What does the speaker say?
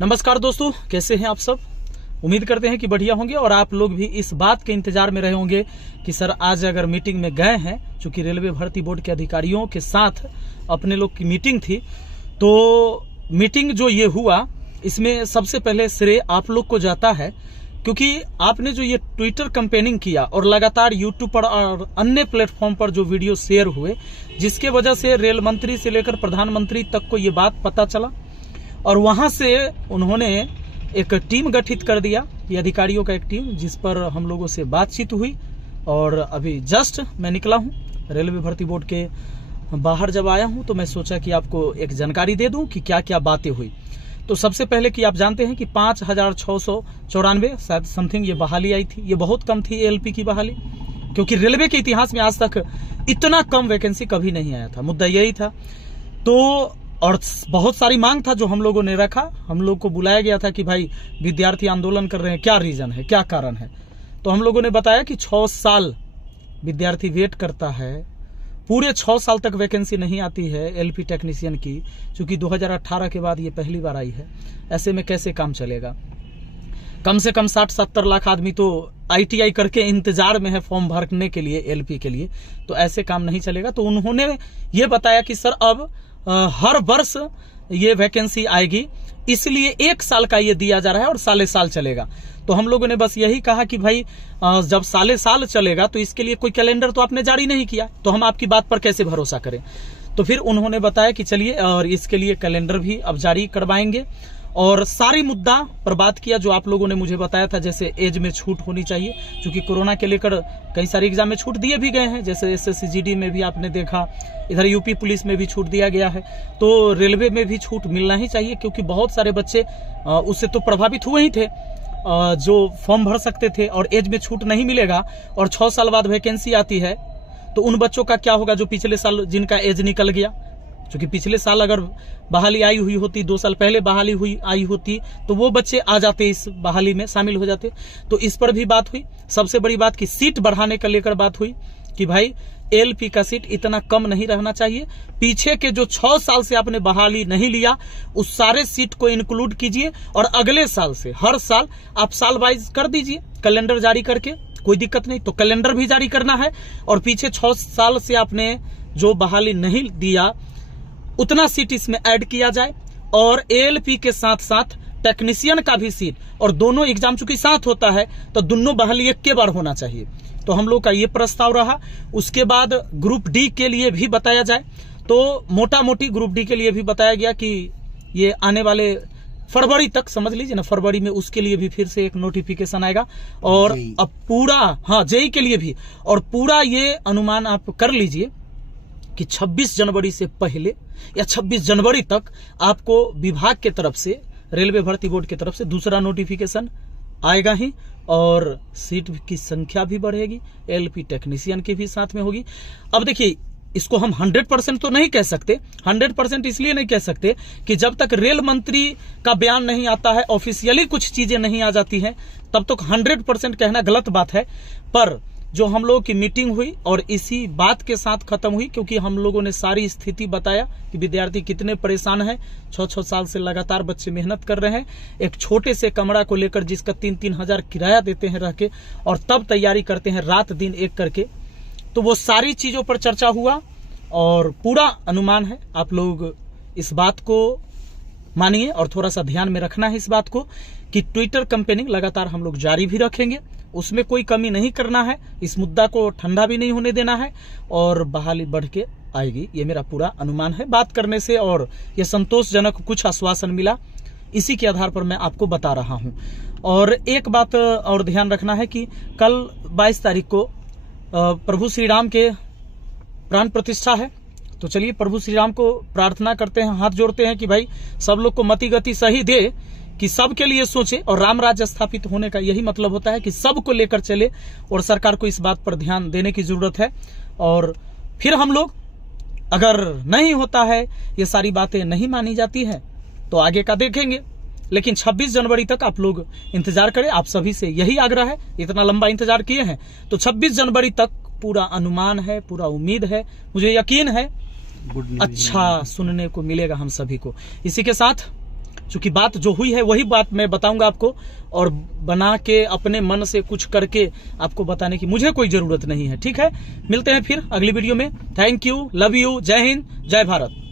नमस्कार दोस्तों, कैसे हैं आप सब। उम्मीद करते हैं कि बढ़िया होंगे और आप लोग भी इस बात के इंतजार में रहे होंगे कि सर आज अगर मीटिंग में गए हैं, चूंकि रेलवे भर्ती बोर्ड के अधिकारियों के साथ अपने लोग की मीटिंग थी, तो मीटिंग जो ये हुआ इसमें सबसे पहले श्रेय आप लोग को जाता है, क्योंकि आपने जो ये ट्विटर कैंपेनिंग किया और लगातार यूट्यूब पर और अन्य प्लेटफॉर्म पर जो वीडियो शेयर हुए, जिसके वजह से रेल मंत्री से लेकर प्रधानमंत्री तक को ये बात पता चला और वहां से उन्होंने एक टीम गठित कर दिया, ये अधिकारियों का एक टीम, जिस पर हम लोगों से बातचीत हुई। और अभी जस्ट मैं निकला हूं रेलवे भर्ती बोर्ड के बाहर, जब आया हूं तो मैं सोचा कि आपको एक जानकारी दे दूं कि क्या क्या बातें हुई। तो सबसे पहले कि आप जानते हैं कि 5694 शायद समथिंग ये बहाली आई थी। ये बहुत कम थी एएलपी की बहाली, क्योंकि रेलवे के इतिहास में आज तक इतना कम वैकेंसी कभी नहीं आया था। मुद्दा यही था। तो और बहुत सारी मांग था जो हम लोगों ने रखा। हम लोग को बुलाया गया था कि भाई विद्यार्थी आंदोलन कर रहे हैं, क्या रीजन है, क्या कारण है। तो हम लोगों ने बताया कि 6 साल विद्यार्थी वेट करता है, पूरे 6 साल तक वैकेंसी नहीं आती है एलपी टेक्नीशियन की, क्योंकि 2018 के बाद ये पहली बार आई है। ऐसे में कैसे काम चलेगा। कम से कम 60-70 लाख आदमी तो आईटीआई करके इंतजार में है फॉर्म भरने के लिए एलपी के लिए, तो ऐसे काम नहीं चलेगा। तो उन्होंने ये बताया कि सर अब हर वर्ष ये वैकेंसी आएगी, इसलिए 1 साल का ये दिया जा रहा है और साले साल चलेगा। तो हम लोगों ने बस यही कहा कि भाई जब साले साल चलेगा तो इसके लिए कोई कैलेंडर तो आपने जारी नहीं किया, तो हम आपकी बात पर कैसे भरोसा करें। तो फिर उन्होंने बताया कि चलिए और इसके लिए कैलेंडर भी अब जारी करवाएंगे और सारी मुद्दा पर बात किया जो आप लोगों ने मुझे बताया था, जैसे एज में छूट होनी चाहिए, क्योंकि कोरोना के लेकर कई सारे एग्जाम में छूट दिए भी गए हैं, जैसे एसएससी-जीडी में भी आपने देखा, इधर यूपी पुलिस में भी छूट दिया गया है। तो रेलवे में भी छूट मिलना ही चाहिए, क्योंकि बहुत सारे बच्चे उससे तो प्रभावित हुए ही थे जो फॉर्म भर सकते थे, और एज में छूट नहीं मिलेगा और 6 साल बाद वैकेंसी आती है, तो उन बच्चों का क्या होगा जो पिछले साल जिनका एज निकल गया। क्योंकि पिछले साल अगर बहाली आई हुई होती, 2 साल पहले बहाली आई होती, तो वो बच्चे आ जाते, इस बहाली में शामिल हो जाते। तो इस पर भी बात हुई। सबसे बड़ी बात कि सीट बढ़ाने का लेकर बात हुई कि भाई एलपी का सीट इतना कम नहीं रहना चाहिए। पीछे के जो 6 साल से आपने बहाली नहीं लिया, उस सारे सीट को इंक्लूड कीजिए और अगले साल से हर साल आप साल वाइज कर दीजिए कैलेंडर जारी करके, कोई दिक्कत नहीं। तो कैलेंडर भी जारी करना है और पीछे 6 साल से आपने जो बहाली नहीं दिया उतना सीट इसमें ऐड किया जाए, और एएलपी के साथ साथ टेक्नीशियन का भी सीट, और दोनों एग्जाम चूंकि साथ होता है तो दोनों बहाली एक के बार होना चाहिए। तो हम लोग का ये प्रस्ताव रहा। उसके बाद ग्रुप डी के लिए भी बताया जाए, तो मोटा मोटी ग्रुप डी के लिए भी बताया गया कि ये आने वाले फरवरी तक, समझ लीजिए ना, फरवरी में उसके लिए भी फिर से एक नोटिफिकेशन आएगा। और अब पूरा जेई के लिए भी, और पूरा ये अनुमान आप कर लीजिए कि 26 जनवरी से पहले या 26 जनवरी तक आपको विभाग के तरफ से, रेलवे भर्ती बोर्ड की तरफ से दूसरा नोटिफिकेशन आएगा ही, और सीट की संख्या भी बढ़ेगी, एलपी टेक्नीशियन की भी साथ में होगी। अब देखिए, इसको हम 100% तो नहीं कह सकते। 100% इसलिए नहीं कह सकते कि जब तक रेल मंत्री का बयान नहीं आता है, ऑफिशियली कुछ चीजें नहीं आ जाती हैं, तब तक 100% कहना गलत बात है। पर जो हम लोगों की मीटिंग हुई और इसी बात के साथ खत्म हुई, क्योंकि हम लोगों ने सारी स्थिति बताया कि विद्यार्थी कितने परेशान हैं। 6 साल से लगातार बच्चे मेहनत कर रहे हैं, एक छोटे से कमरा को लेकर जिसका 3-3 हजार किराया देते हैं रह के, और तब तैयारी करते हैं रात दिन एक करके। तो वो सारी चीजों पर चर्चा हुआ और पूरा अनुमान है। आप लोग इस बात को मानिए और थोड़ा सा ध्यान में रखना है इस बात को कि ट्विटर कैंपेनिंग लगातार हम लोग जारी भी रखेंगे, उसमें कोई कमी नहीं करना है, इस मुद्दा को ठंडा भी नहीं होने देना है, और बहाली बढ़ के आएगी, ये मेरा पूरा अनुमान है बात करने से। और ये संतोषजनक कुछ आश्वासन मिला, इसी के आधार पर मैं आपको बता रहा हूं। और एक बात और ध्यान रखना है कि कल 22 तारीख को प्रभु श्री राम के प्राण प्रतिष्ठा है। तो चलिए प्रभु श्री राम को प्रार्थना करते हैं, हाथ जोड़ते हैं कि भाई सब लोग को मति गति सही दे, कि सबके लिए सोचे। और राम राज्य स्थापित होने का यही मतलब होता है कि सबको लेकर चले, और सरकार को इस बात पर ध्यान देने की जरूरत है। और फिर हम लोग, अगर नहीं होता है, ये सारी बातें नहीं मानी जाती है, तो आगे का देखेंगे। लेकिन 26 जनवरी तक आप लोग इंतजार करें, आप सभी से यही आग्रह है। इतना लंबा इंतजार किए हैं तो 26 जनवरी तक पूरा अनुमान है, पूरा उम्मीद है, मुझे यकीन है अच्छा सुनने को मिलेगा हम सभी को। इसी के साथ चूंकि बात जो हुई है वही बात मैं बताऊंगा आपको, और बना के अपने मन से कुछ करके आपको बताने की मुझे कोई जरूरत नहीं है। ठीक है, मिलते हैं फिर अगली वीडियो में। थैंक यू, लव यू, जय हिंद, जय भारत।